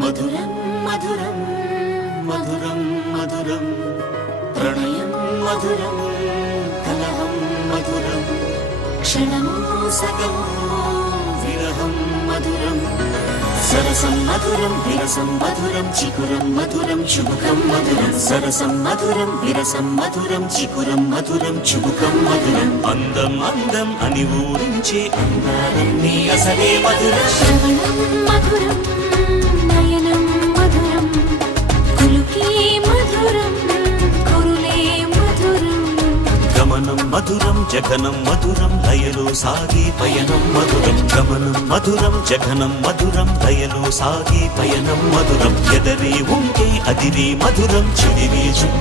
మధురం మధురం మధురం మధురం ప్రణయం మధురం కలహం మధురం క్షణమో సగమో విరహం మధురం సరసం మధురం విరసం మధురం చికురం మధురం చుబుకం మధురం సరసం మధురం విరసం మధురం చికురం మధురం చుబుకం మధురం అందం అందం అని ఊరించే అందాలన్నీ అసలే మధురం మధురం జఘనం మధురం లయలో సాగే పయనం మధురం గమనం మధురం జఘనం మధురం లయలో సాగే పయనం మధురం ఎదరే ఉంటే అదిరే మధురం చిదిరే